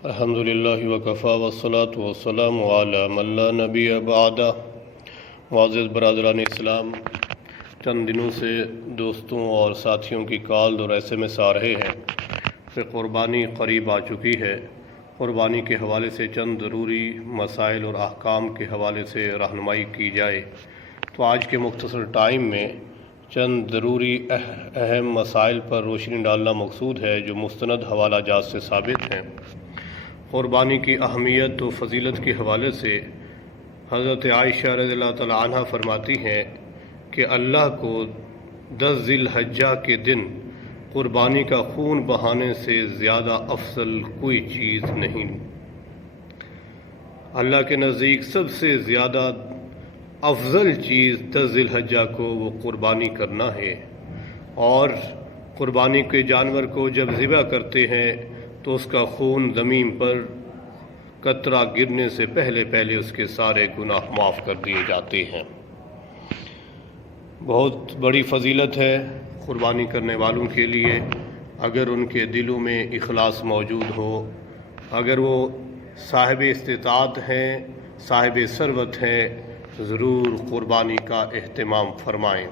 الحمدللہ وکفیٰ والصلاة والسلام علی من لا نبی بعدہ۔ معزز برادران اسلام، چند دنوں سے دوستوں اور ساتھیوں کی کال اور ایسے میں آ رہے ہیں کہ قربانی قریب آ چکی ہے۔ قربانی کے حوالے سے چند ضروری مسائل اور احکام کے حوالے سے رہنمائی کی جائے، تو آج کے مختصر ٹائم میں چند ضروری اہم مسائل پر روشنی ڈالنا مقصود ہے جو مستند حوالہ جات سے ثابت ہیں۔ قربانی کی اہمیت و فضیلت کے حوالے سے حضرت عائشہ رضی اللہ تعالی عنہ فرماتی ہیں کہ اللہ کو 10 ذی الحجہ کے دن قربانی کا خون بہانے سے زیادہ افضل کوئی چیز نہیں۔ اللہ کے نزدیک سب سے زیادہ افضل چیز 10 ذی الحجہ کو وہ قربانی کرنا ہے، اور قربانی کے جانور کو جب ذبح کرتے ہیں تو اس کا خون زمین پر قطرہ گرنے سے پہلے اس کے سارے گناہ معاف کر دیے جاتے ہیں۔ بہت بڑی فضیلت ہے قربانی کرنے والوں کے لیے، اگر ان کے دلوں میں اخلاص موجود ہو، اگر وہ صاحب استطاعت ہیں، صاحب ثروت ہیں، ضرور قربانی کا اہتمام فرمائیں۔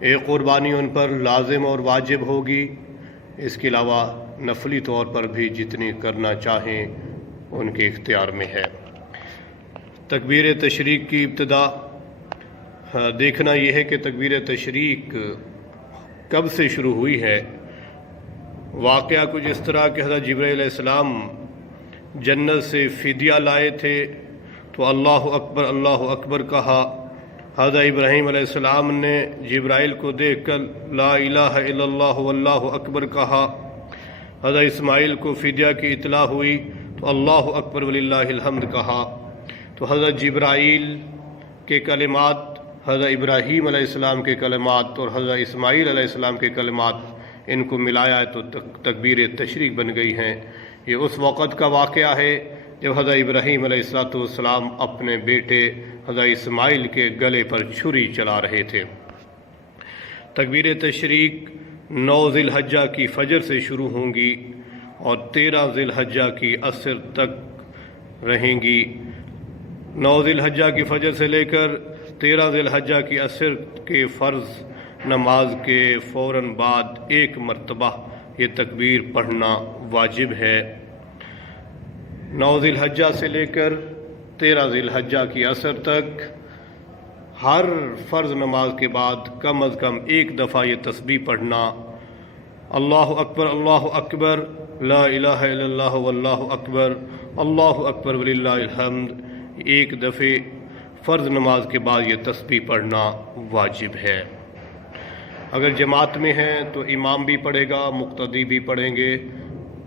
ایک قربانی ان پر لازم اور واجب ہوگی، اس کے علاوہ نفلی طور پر بھی جتنی کرنا چاہیں ان کے اختیار میں ہے۔ تکبیر تشریق کی ابتدا دیکھنا یہ ہے کہ تکبیر تشریق کب سے شروع ہوئی ہے۔ واقعہ کچھ اس طرح کہ حضرت جبرائیل علیہ السلام جنت سے فدیہ لائے تھے تو اللہ اکبر کہا۔ حضرت ابراہیم علیہ السلام نے جبرائیل کو دیکھ کر لا الہ الا اللہ واللہ اکبر کہا۔ حضرت اسماعیل کو فدیہ کی اطلاع ہوئی تو اللہ اکبر وللہ الحمد کہا۔ تو حضرت جبرائیل کے کلمات، حضرت ابراہیم علیہ السلام کے کلمات اور حضرت اسماعیل علیہ السلام کے کلمات، ان کو ملایا ہے تو تکبیر تشریق بن گئی ہیں۔ یہ اس وقت کا واقعہ ہے جب حضرت ابراہیم علیہ السلام اپنے بیٹے حضرت اسماعیل کے گلے پر چھری چلا رہے تھے۔ تکبیر تشریق 9 ذی الحجہ کی فجر سے شروع ہوں گی اور 13 ذی الحجہ کی عصر تک رہیں گی۔ 9 ذی الحجہ کی فجر سے لے کر 13 ذی الحجہ کی عصر کے فرض نماز کے فوراً بعد ایک مرتبہ یہ تکبیر پڑھنا واجب ہے۔ 9 ذی الحجہ سے لے کر 13 ذی الحجہ کی عصر تک ہر فرض نماز کے بعد کم از کم ایک دفعہ یہ تسبیح پڑھنا، اللہ اکبر لا الہ الا اللہ واللہ اکبر وللہ الحمد، ایک دفعہ فرض نماز کے بعد یہ تسبیح پڑھنا واجب ہے۔ اگر جماعت میں ہیں تو امام بھی پڑھے گا، مقتدی بھی پڑھیں گے،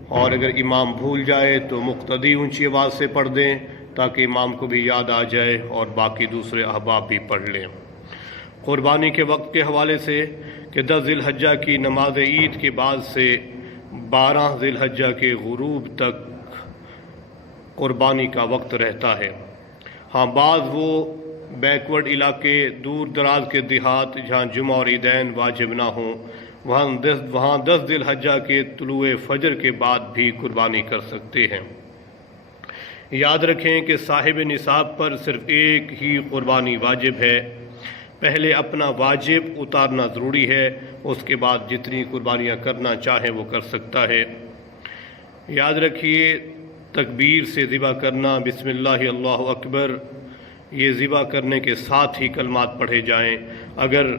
اور اگر امام بھول جائے تو مقتدی اونچی آواز سے پڑھ دیں تاکہ امام کو بھی یاد آ جائے اور باقی دوسرے احباب بھی پڑھ لیں۔ قربانی کے وقت کے حوالے سے کہ 10 ذی الحجہ کی نماز عید کے بعد سے 12 ذی الحجہ کے غروب تک قربانی کا وقت رہتا ہے۔ ہاں، بعض وہ بیکورڈ علاقے، دور دراز کے دیہات جہاں جمعہ اور عیدین واجب نہ ہوں، وہاں 10 ذی الحجہ کے طلوع فجر کے بعد بھی قربانی کر سکتے ہیں۔ یاد رکھیں کہ صاحب نصاب پر صرف ایک ہی قربانی واجب ہے۔ پہلے اپنا واجب اتارنا ضروری ہے، اس کے بعد جتنی قربانیاں کرنا چاہیں وہ کر سکتا ہے۔ یاد رکھیے تکبیر سے ذبح کرنا، بسم اللہ اللہ اکبر، یہ ذبح کرنے کے ساتھ ہی کلمات پڑھے جائیں۔ اگر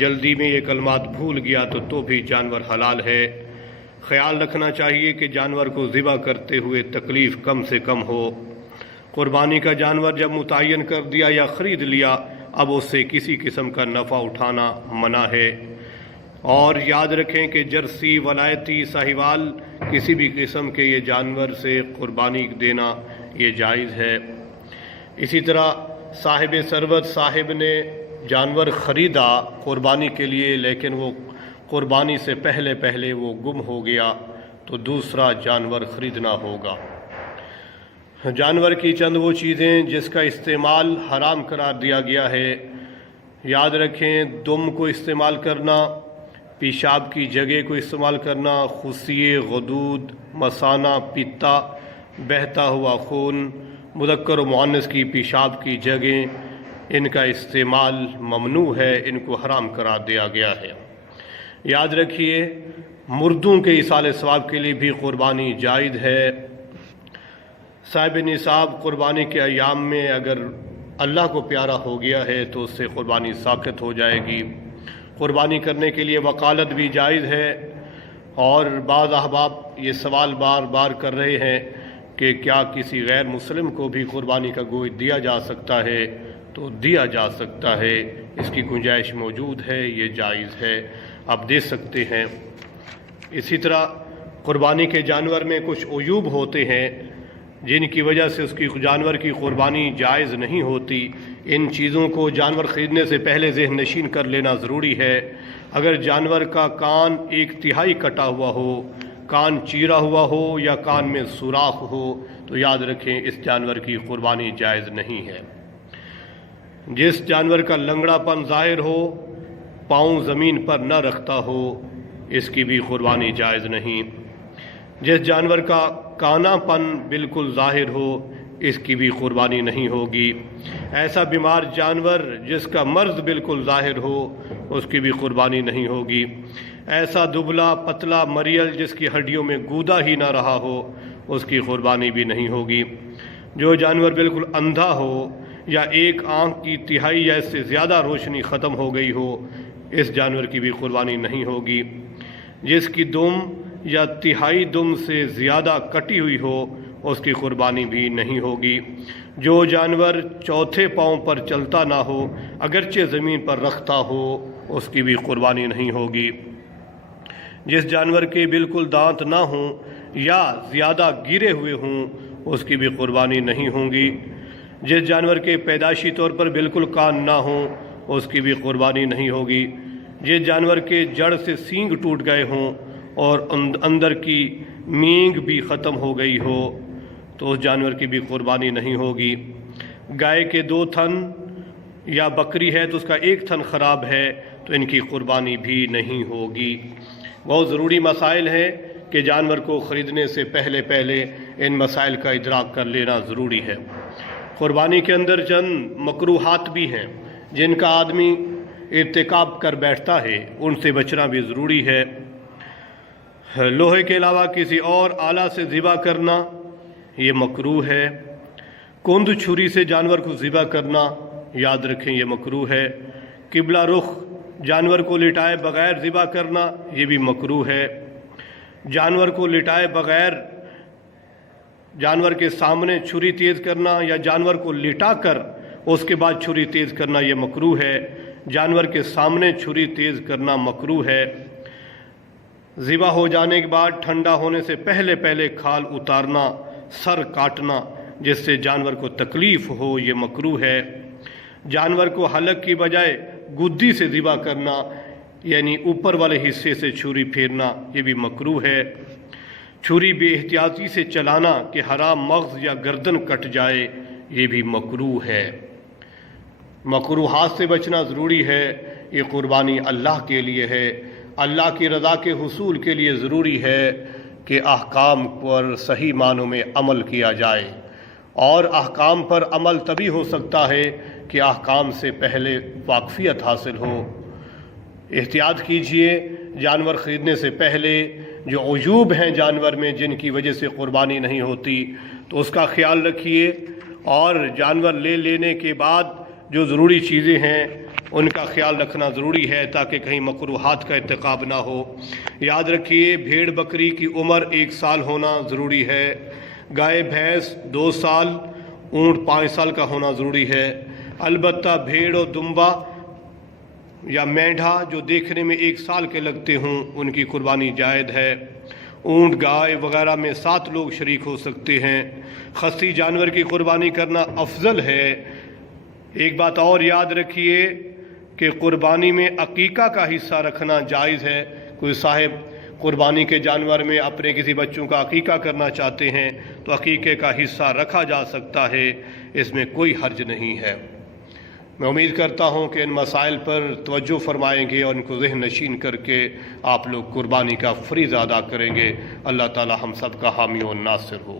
جلدی میں یہ کلمات بھول گیا تو بھی جانور حلال ہے۔ خیال رکھنا چاہیے کہ جانور کو ذبح کرتے ہوئے تکلیف کم سے کم ہو۔ قربانی کا جانور جب متعین کر دیا یا خرید لیا، اب اس سے کسی قسم کا نفع اٹھانا منع ہے۔ اور یاد رکھیں کہ جرسی، ولایتی، ساہیوال، کسی بھی قسم کے یہ جانور سے قربانی دینا یہ جائز ہے۔ اسی طرح صاحب ثروت، صاحب نے جانور خریدا قربانی کے لیے لیکن وہ قربانی سے پہلے وہ گم ہو گیا تو دوسرا جانور خریدنا ہوگا۔ جانور کی چند وہ چیزیں جس کا استعمال حرام قرار دیا گیا ہے، یاد رکھیں دم کو استعمال کرنا، پیشاب کی جگہ کو استعمال کرنا، خصیے، غدود، مثانہ، پیتا بہتا ہوا خون، مذکر و مؤنث کی پیشاب کی جگہیں، ان کا استعمال ممنوع ہے، ان کو حرام قرار دیا گیا ہے۔ یاد رکھیے مردوں کے ایصال ثواب کے لیے بھی قربانی جائز ہے۔ صاحب نصاب قربانی کے ایام میں اگر اللہ کو پیارا ہو گیا ہے تو اس سے قربانی ساقط ہو جائے گی۔ قربانی کرنے کے لیے وکالت بھی جائز ہے، اور بعض احباب یہ سوال بار بار کر رہے ہیں کہ کیا کسی غیر مسلم کو بھی قربانی کا گوشت دیا جا سکتا ہے؟ تو دیا جا سکتا ہے، اس کی گنجائش موجود ہے، یہ جائز ہے، آپ دے سکتے ہیں۔ اسی طرح قربانی کے جانور میں کچھ عیوب ہوتے ہیں جن کی وجہ سے اس کی جانور کی قربانی جائز نہیں ہوتی۔ ان چیزوں کو جانور خریدنے سے پہلے ذہن نشین کر لینا ضروری ہے۔ اگر جانور کا کان 1/3 کٹا ہوا ہو، کان چیرا ہوا ہو یا کان میں سوراخ ہو تو یاد رکھیں اس جانور کی قربانی جائز نہیں ہے۔ جس جانور کا لنگڑا پن ظاہر ہو، پاؤں زمین پر نہ رکھتا ہو، اس کی بھی قربانی جائز نہیں۔ جس جانور کا کانا پن بالکل ظاہر ہو، اس کی بھی قربانی نہیں ہوگی۔ ایسا بیمار جانور جس کا مرض بالکل ظاہر ہو، اس کی بھی قربانی نہیں ہوگی۔ ایسا دبلا پتلا مریل جس کی ہڈیوں میں گودا ہی نہ رہا ہو، اس کی قربانی بھی نہیں ہوگی۔ جو جانور بالکل اندھا ہو یا ایک آنکھ کی تہائی یا اس سے زیادہ روشنی ختم ہو گئی ہو، اس جانور کی بھی قربانی نہیں ہوگی۔ جس کی دم یا تہائی دم سے زیادہ کٹی ہوئی ہو، اس کی قربانی بھی نہیں ہوگی۔ جو جانور چوتھے پاؤں پر چلتا نہ ہو، اگرچہ زمین پر رکھتا ہو، اس کی بھی قربانی نہیں ہوگی۔ جس جانور کے بالکل دانت نہ ہوں یا زیادہ گرے ہوئے ہوں، اس کی بھی قربانی نہیں ہوگی۔ جس جانور کے پیدائشی طور پر بالکل کان نہ ہوں، اس کی بھی قربانی نہیں ہوگی۔ جس جانور کے جڑ سے سینگ ٹوٹ گئے ہوں اور اندر کی مینگ بھی ختم ہو گئی ہو، تو اس جانور کی بھی قربانی نہیں ہوگی۔ گائے کے 2 تھن یا بکری ہے تو اس کا 1 تھن خراب ہے تو ان کی قربانی بھی نہیں ہوگی۔ بہت ضروری مسائل ہیں کہ جانور کو خریدنے سے پہلے ان مسائل کا ادراک کر لینا ضروری ہے۔ قربانی کے اندر چند مکروہات بھی ہیں جن کا آدمی ارتکاب کر بیٹھتا ہے، ان سے بچنا بھی ضروری ہے۔ لوہے کے علاوہ کسی اور آلہ سے ذبح کرنا یہ مکروہ ہے۔ کند چھری سے جانور کو ذبح کرنا یاد رکھیں یہ مکروہ ہے۔ قبلہ رخ جانور کو لٹائے بغیر ذبح کرنا یہ بھی مکروہ ہے۔ جانور کو لٹائے بغیر جانور کے سامنے چھری تیز کرنا یا جانور کو لٹا کر اس کے بعد چھری تیز کرنا یہ مکروہ ہے۔ جانور کے سامنے چھری تیز کرنا مکروہ ہے۔ ذبح ہو جانے کے بعد ٹھنڈا ہونے سے پہلے کھال اتارنا، سر کاٹنا جس سے جانور کو تکلیف ہو یہ مکروہ ہے۔ جانور کو حلق کی بجائے گدی سے ذبح کرنا یعنی اوپر والے حصے سے چھری پھیرنا یہ بھی مکروہ ہے۔ چھری بے احتیاطی سے چلانا کہ حرام مغز یا گردن کٹ جائے یہ بھی مکروہ ہے۔ مکروہات سے بچنا ضروری ہے۔ یہ قربانی اللہ کے لیے ہے، اللہ کی رضا کے حصول کے لیے ضروری ہے کہ احکام پر صحیح معنوں میں عمل کیا جائے، اور احکام پر عمل تبھی ہو سکتا ہے کہ احکام سے پہلے واقفیت حاصل ہو۔ احتیاط کیجئے جانور خریدنے سے پہلے۔ جو عیوب ہیں جانور میں جن کی وجہ سے قربانی نہیں ہوتی تو اس کا خیال رکھیے، اور جانور لینے کے بعد جو ضروری چیزیں ہیں ان کا خیال رکھنا ضروری ہے تاکہ کہیں مکروہات کا ارتکاب نہ ہو۔ یاد رکھیے بھیڑ بکری کی عمر 1 سال ہونا ضروری ہے، گائے بھینس 2 سال، اونٹ 5 سال کا ہونا ضروری ہے۔ البتہ بھیڑ اور دمبا یا مینڈھا جو دیکھنے میں 1 سال کے لگتے ہوں ان کی قربانی جائز ہے۔ اونٹ گائے وغیرہ میں 7 لوگ شریک ہو سکتے ہیں۔ خصی جانور کی قربانی کرنا افضل ہے۔ ایک بات اور یاد رکھیے کہ قربانی میں عقیقہ کا حصہ رکھنا جائز ہے۔ کوئی صاحب قربانی کے جانور میں اپنے کسی بچوں کا عقیقہ کرنا چاہتے ہیں تو عقیقے کا حصہ رکھا جا سکتا ہے، اس میں کوئی حرج نہیں ہے۔ میں امید کرتا ہوں کہ ان مسائل پر توجہ فرمائیں گے اور ان کو ذہن نشین کر کے آپ لوگ قربانی کا فریضہ ادا کریں گے۔ اللہ تعالی ہم سب کا حامی و ناصر ہو۔